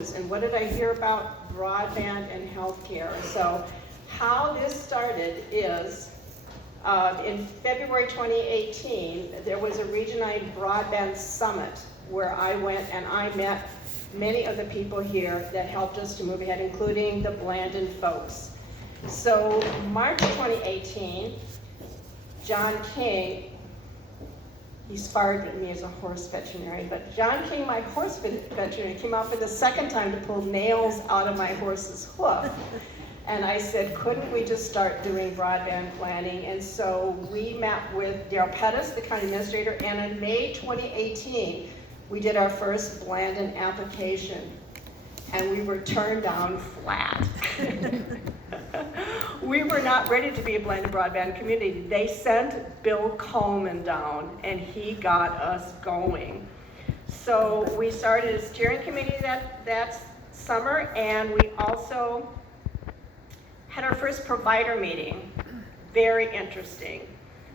And what did I hear about broadband and healthcare? So how this started is in February 2018, there was a region-wide broadband summit where I went and I met many of the people here that helped us to move ahead, including the Blandon folks. So March 2018, John King, he's fired at me as a horse veterinarian, but John King, my horse veterinarian, came out for the second time to pull nails out of my horse's hoof. And I said, couldn't we just start doing broadband planning? And so we met with Daryl Pettis, the county administrator, and in May 2018, we did our first Blandon application. And we were turned down flat. We were not ready to be a Blandon broadband community. They sent Bill Coleman down, and he got us going. So we started a steering committee that summer, and we also had our first provider meeting. Very interesting.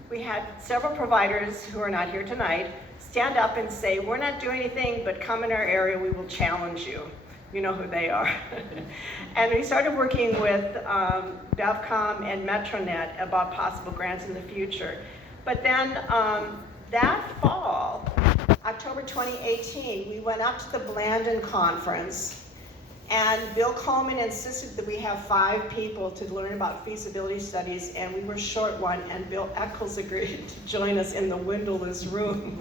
We had several providers who are not here tonight stand up and say, we're not doing anything, but come in our area, we will challenge you. You know who they are. And we started working with BevCom and Metronet about possible grants in the future. But then that fall, October 2018, we went up to the Blandon conference, and Bill Coleman insisted that we have 5 people to learn about feasibility studies, and we were short one, and Bill Eccles agreed to join us in the windowless room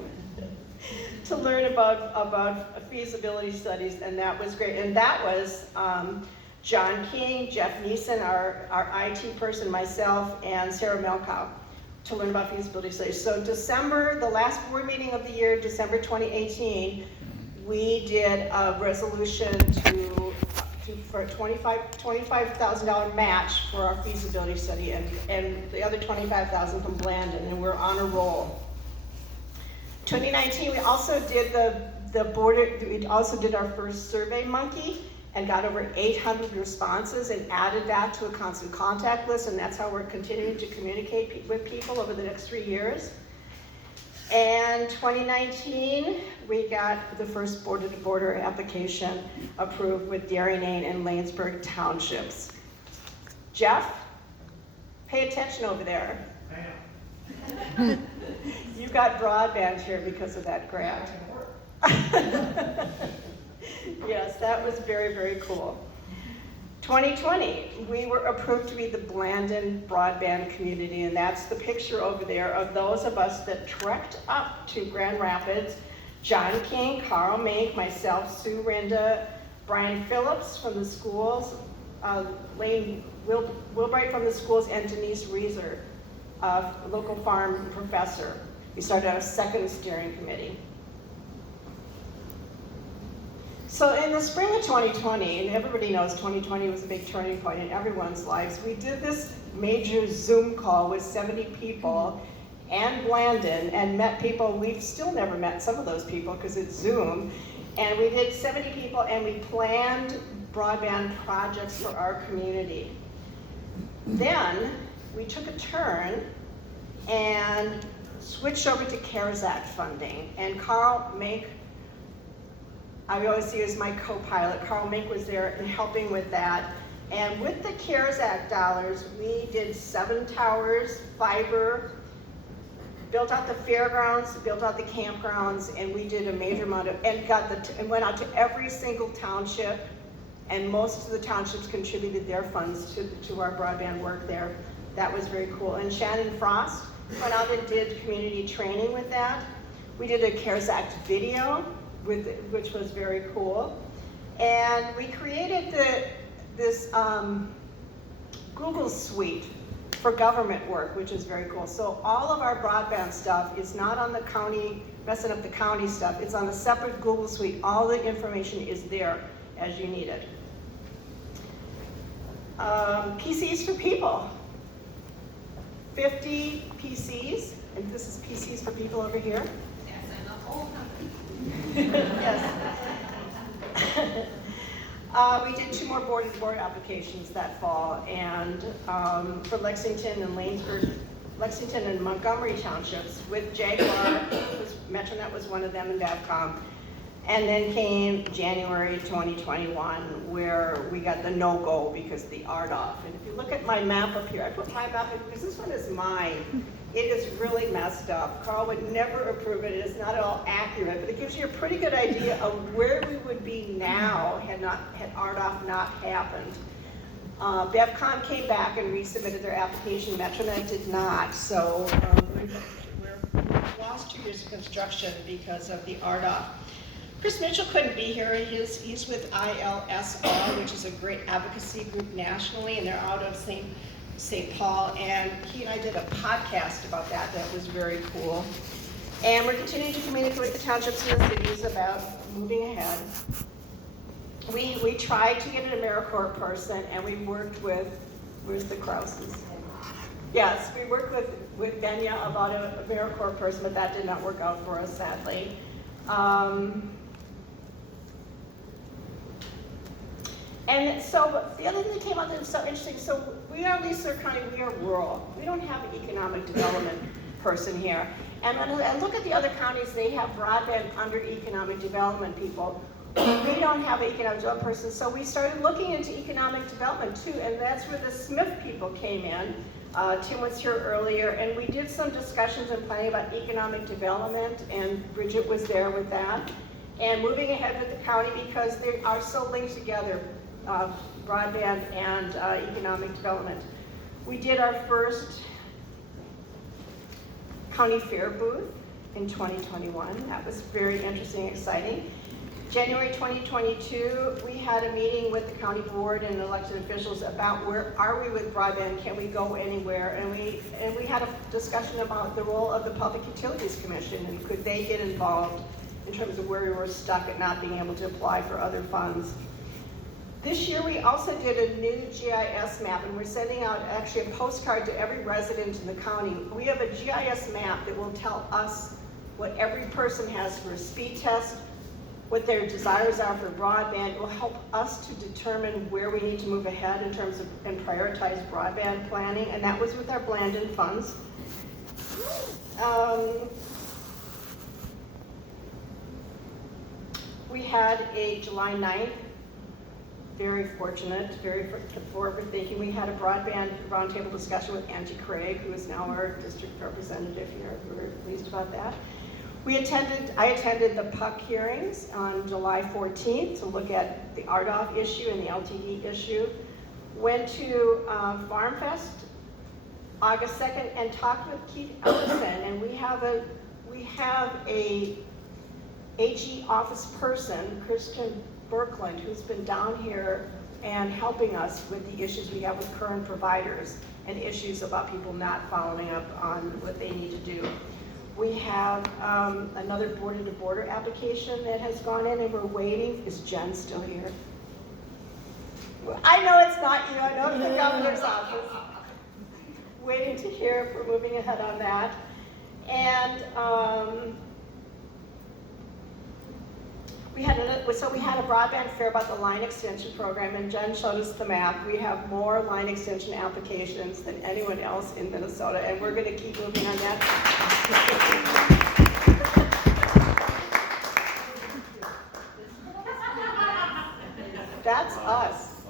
to learn about feasibility studies, and that was great. And that was John King, Jeff Neeson, our IT person, myself, and Sarah Melkow, to learn about feasibility studies. So December, the last board meeting of the year, December 2018, we did a resolution for a $25,000 match for our feasibility study, and the other $25,000 from Blandon, and we're on a roll. 2019, we also did we also did our first Survey Monkey and got over 800 responses and added that to a constant contact list, and that's how we're continuing to communicate with people over the next 3 years. And 2019, we got the first border-to-border application approved with Darien and Lanesburg townships. Jeff, pay attention over there. You got broadband here because of that grant. Yes, that was very, very cool. 2020, we were approved to be the Blandon broadband community, and that's the picture over there of those of us that trekked up to Grand Rapids. John King, Carl Mink, myself, Sue Rinda, Brian Phillips from the schools, Lane Wilbright from the schools, and Denise Reeser, a local farm professor. We started our second steering committee. So in the spring of 2020, and everybody knows 2020 was a big turning point in everyone's lives, we did this major Zoom call with 70 people and Blandon, and met people we've still never met, some of those people, because it's Zoom. And we did 70 people, and we planned broadband projects for our community. Then we took a turn and switched over to CARES Act funding. And Carl Mink, I always see as my co-pilot, Carl Mink was there and helping with that. And with the CARES Act dollars, we did 7 towers, fiber, built out the fairgrounds, built out the campgrounds, and we did a major amount of, and went out to every single township, and most of the townships contributed their funds to our broadband work there. That was very cool. And Shannon Frost went out and did community training with that. We did a CARES Act video, which was very cool. And we created this Google Suite for government work, which is very cool. So all of our broadband stuff is not on the county, messing up the county stuff. It's on a separate Google Suite. All the information is there as you need it. PCs for people. 50 PCs, and this is PCs for people over here. Yes, and the whole company. Yes. We did 2 more board-to-board applications that fall, and for Lexington and Montgomery townships with Jaguar, Metronet was one of them, and BevCom. And then came January 2021, where we got the no-go because of the RDOF. And if you look at my map up here, I put my map in because this one is mine. It is really messed up. Carl would never approve it. It is not at all accurate, but it gives you a pretty good idea of where we would be now had RDOF not happened. BevCon came back and resubmitted their application. MetroNet did not, so we've lost 2 years of construction because of the RDOF. Chris Mitchell couldn't be here. He's with ILSR, which is a great advocacy group nationally, and they're out of St. Paul, and he and I did a podcast about that. That was very cool. And we're continuing to communicate with the townships and the cities about moving ahead. We tried to get an AmeriCorps person, and we worked with, where's the Krauses? Yes, we worked with Benya about a AmeriCorps person, but that did not work out for us, sadly. And so the other thing that came out that was so interesting, so we are Sueur County, we are rural. We don't have an economic development person here. And when I look at the other counties, they have broadband under economic development people. We don't have an economic development person, so we started looking into economic development too, and that's where the Smith people came in. Tim was here earlier, and we did some discussions and planning about economic development, and Bridget was there with that. And moving ahead with the county because they are so linked together, broadband and economic development. We did our first county fair booth in 2021. That was very interesting, exciting. January 2022, we had a meeting with the county board and elected officials about where are we with broadband, can we go anywhere? And we had a discussion about the role of the Public Utilities Commission and could they get involved in terms of where we were stuck at not being able to apply for other funds. This year we also did a new GIS map, and we're sending out actually a postcard to every resident in the county. We have a GIS map that will tell us what every person has for a speed test, what their desires are for broadband. It will help us to determine where we need to move ahead in terms of and prioritize broadband planning, and that was with our Blandon funds. We had a July 9th, very fortunate, very forward-thinking. We had a broadband roundtable discussion with Angie Craig, who is now our district representative here. We're pleased about that. I attended the PUC hearings on July 14th to look at the RDOF issue and the LTE issue. Went to Farm Fest August 2nd and talked with Keith Ellison, and we have a AG office person, Christian Berkland, who's been down here and helping us with the issues we have with current providers and issues about people not following up on what they need to do. We have another border-to-border application that has gone in, and we're waiting. Is Jen still here? I know it's not you. I know it's the governor's office. Waiting to hear if we're moving ahead on that. And we had a broadband fair about the line extension program, and Jen showed us the map. We have more line extension applications than anyone else in Minnesota, and we're going to keep moving on that. That's us.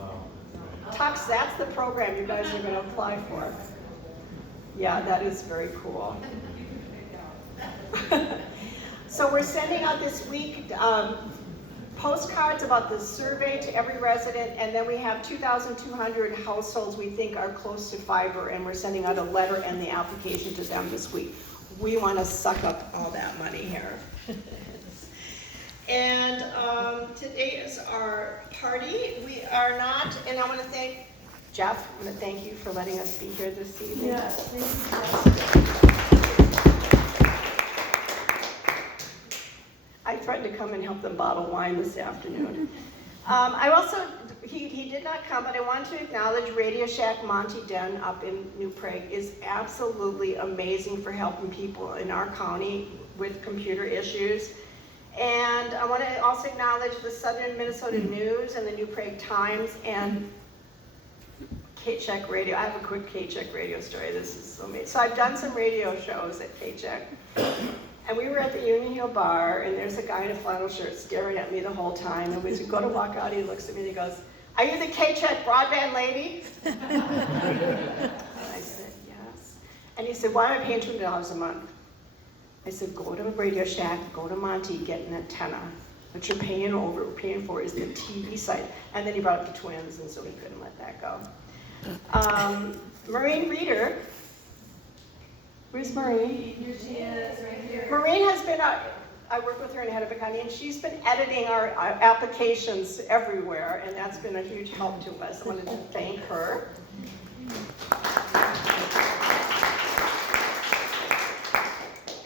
Tux, that's the program you guys are going to apply for. Yeah, that is very cool. So we're sending out this week postcards about the survey to every resident, and then we have 2,200 households we think are close to fiber, and we're sending out a letter and the application to them this week. We want to suck up all that money here. And today is our party. We are not, and I want to thank Jeff. I want to thank you for letting us be here this evening. Yes, thank you. I tried to come and help them bottle wine this afternoon. He did not come, but I want to acknowledge Radio Shack Monty Den up in New Prague is absolutely amazing for helping people in our county with computer issues. And I want to also acknowledge the Southern Minnesota News and the New Prague Times and K-Check Radio. I have a quick K-Check radio story. This is so amazing. So I've done some radio shows at K-Check. And we were at the Union Hill Bar, and there's a guy in a flannel shirt staring at me the whole time. And we go to walk out, he looks at me and he goes, "Are you the K-Check Broadband lady?" And I said, "Yes." And he said, "Why am I paying $200 a month?" I said, "Go to Radio Shack, go to Monty, get an antenna. What you're paying for is the TV site." And then he brought up the twins, and so we couldn't let that go. Maureen Reeder. Where's Maureen? Here she is, right here. Maureen has been, I work with her in Hennepin County, and she's been editing our applications everywhere, and that's been a huge help to us. I wanted to thank her.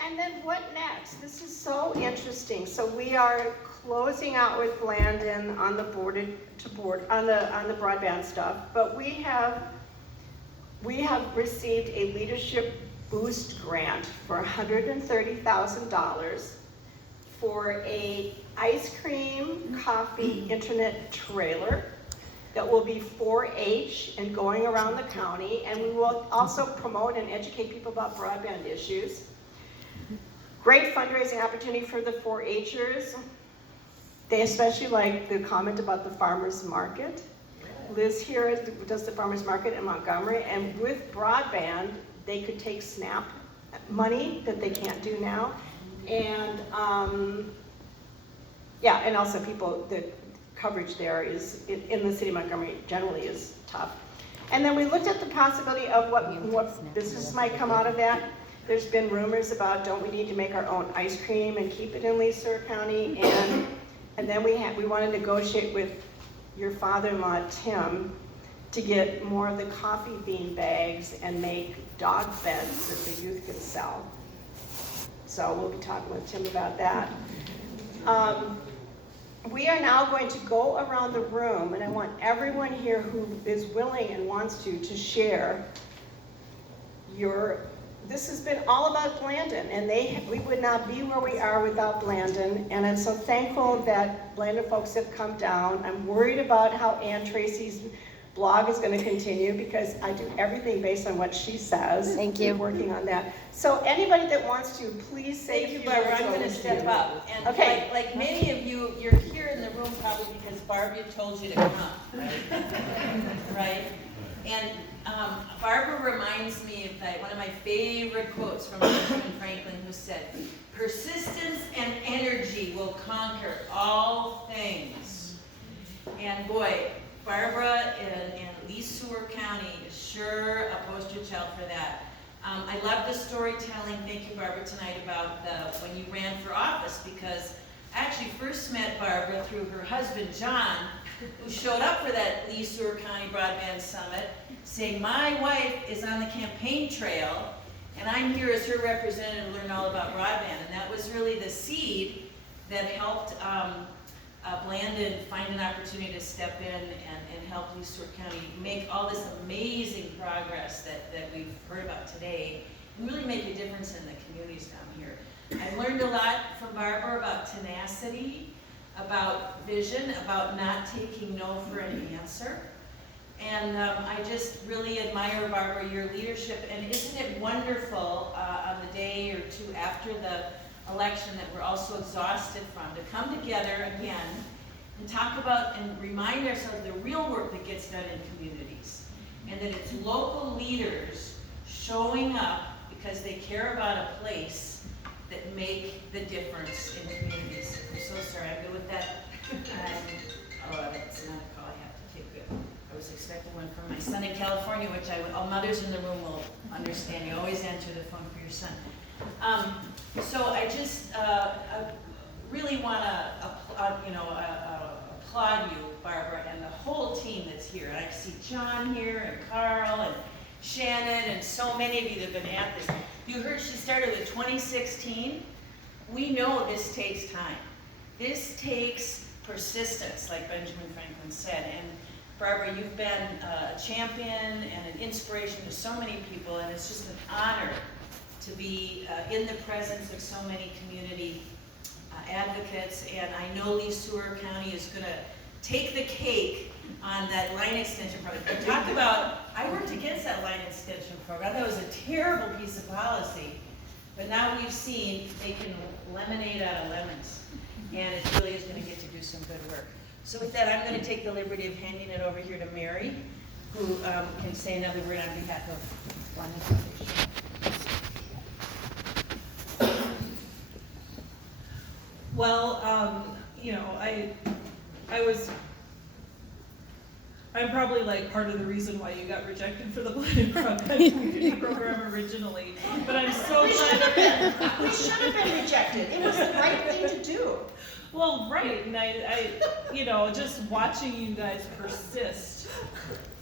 And then what next? This is so interesting. So we are closing out with Blandon on the on the broadband stuff, but we have received a leadership boost grant for $130,000 for a ice cream, coffee, internet trailer that will be 4-H and going around the county, and we will also promote and educate people about broadband issues. Great fundraising opportunity for the 4-Hers. They especially like the comment about the farmers market. Liz here does the farmers market in Montgomery, and with broadband, they could take SNAP money that they can't do now. And yeah, and also the coverage there is, in the city of Montgomery generally is tough. And then we looked at the possibility of what business might come out of that. There's been rumors about, don't we need to make our own ice cream and keep it in Sueur County? And then we wanted to negotiate with your father-in-law, Tim, to get more of the coffee bean bags and make dog beds that the youth can sell. So we'll be talking with Tim about that. We are now going to go around the room, and I want everyone here who is willing and wants to share this has been all about Blandon, and we would not be where we are without Blandon, and I'm so thankful that Blandon folks have come down. I'm worried about how Ann Tracy's blog is going to continue, because I do everything based on what she says. Thank you. We're working on that. So anybody that wants to, please say Thank you, Barbara. I'm going to step up. And Okay. like many of you, you're here in the room probably because Barbara told you to come, right? Right? And Barbara reminds me of one of my favorite quotes from Benjamin Franklin, who said, "Persistence and energy will conquer all things." And boy, Barbara and Sueur County is sure a poster child for that. I love the storytelling, thank you Barbara, tonight about when you ran for office, because I actually first met Barbara through her husband John, who showed up for that Sueur County Broadband Summit, saying, "My wife is on the campaign trail, and I'm here as her representative to learn all about broadband." And that was really the seed that helped Blandon find an opportunity to step in and help Sueur County make all this amazing progress that we've heard about today, and really make a difference in the communities down here. I've learned a lot from Barbara about tenacity, about vision, about not taking no for an answer. And I just really admire, Barbara, your leadership. And isn't it wonderful on the day or two after the election that we're all so exhausted from, to come together again and talk about and remind ourselves of the real work that gets done in communities, and that it's local leaders showing up because they care about a place that make the difference in communities. I'm so sorry, I'm good with that. It's another call I have to take. I was expecting one from my son in California, which all mothers in the room will understand. You always answer the phone for your son. So I just really want to applaud you, Barbara, and the whole team that's here. And I see John here, and Carl, and Shannon, and so many of you that have been at this. You heard she started in 2016. We know this takes time. This takes persistence, like Benjamin Franklin said. And Barbara, you've been a champion and an inspiration to so many people, and it's just an honor to be in the presence of so many community advocates. And I know Sueur County is going to take the cake on that line extension program. Talk about, I worked against that line extension program. That was a terrible piece of policy. But now we've seen they can lemonade out of lemons, and it really is gonna get to do some good work. So with that, I'm gonna take the liberty of handing it over here to Mary, who can say another word on behalf of Blind Foundation. Well, I'm probably like part of the reason why you got rejected for the Blind Broadband Community Program originally, but I'm so We should glad. have been, we should have been rejected. It was the right thing to do. Well, right, and I, just watching you guys persist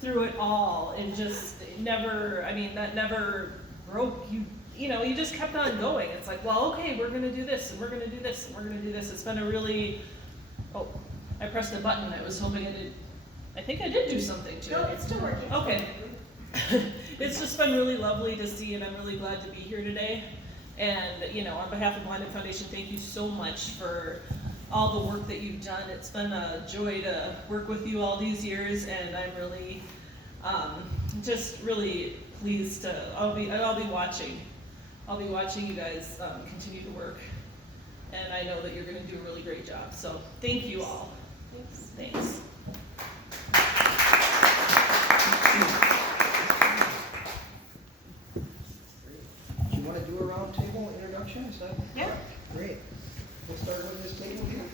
through it all and just never, that never broke you. You just kept on going. It's like, well, okay, we're gonna do this, and we're gonna do this, and we're gonna do this. It's been a really, I pressed a button. I was hoping I think I did do something to it. No, it's still working. Okay. It's just been really lovely to see, and I'm really glad to be here today. And, on behalf of Blind Foundation, thank you so much for all the work that you've done. It's been a joy to work with you all these years, and I'm really, just really pleased to, I'll be watching. I'll be watching you guys continue to work. And I know that you're gonna do a really great job. So thank you all. Thanks. Do you want to do a round table introduction? Is that? Yeah. Great. We'll start with this table here.